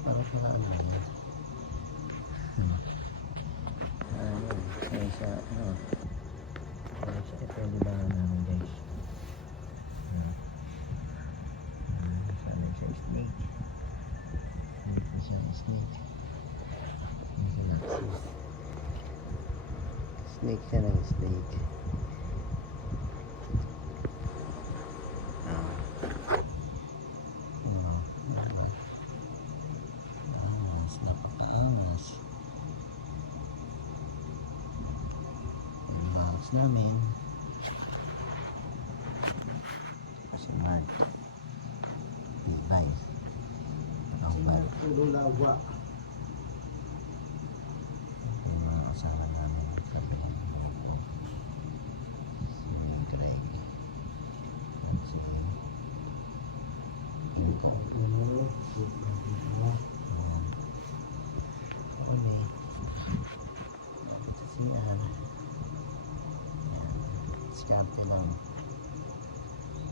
Parang wala na. Ayun, sa ito yung libangan namin guys. Sana siya snake. Dito siya snake. Snake siya ng snake. Namin kasi man ibay ang puro lawa yung mga kasama namin sabi ng si Greg sige ito diskarte lang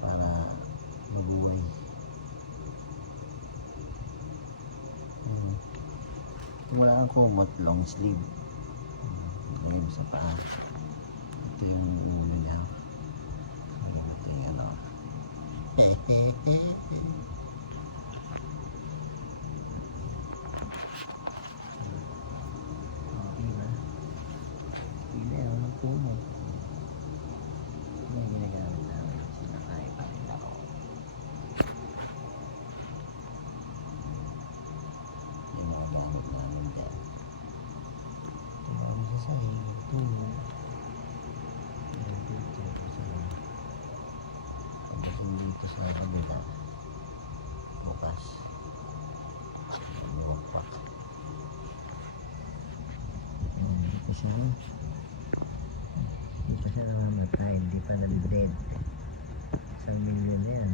para mabuhay. Wala ang kumot, long sleeve. Lagay mo sa paa. Ito yung ulo niya. Ito yung ano. Okay ba? Hindi, walang kumot. Yung ginagamit namin sinakay pa rin ako. Yung mga gamit namin dyan. Ito yung sasahing tubo. Yung dito sa mga tapos dito sa kabila bukas yung wapak dito siya namamatay, hindi pa nag-dead. 1 million na yan.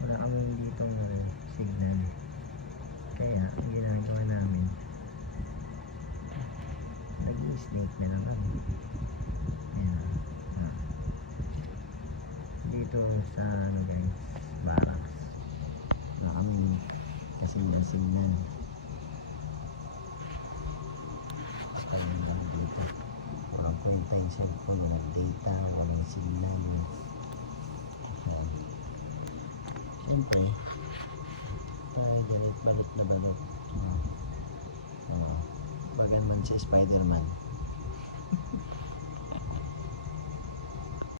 Wala kami dito signal. Kaya, ang ginagawa namin, nag-i-snake na naman. Ayan. Dito sa, ano guys, barracks. Wala kami kasi ng signal. Dito walang kwenta yung cellphone, walang data, walang signal. Siyempre tayo galit balik na balot. Bagan man si Spider-Man.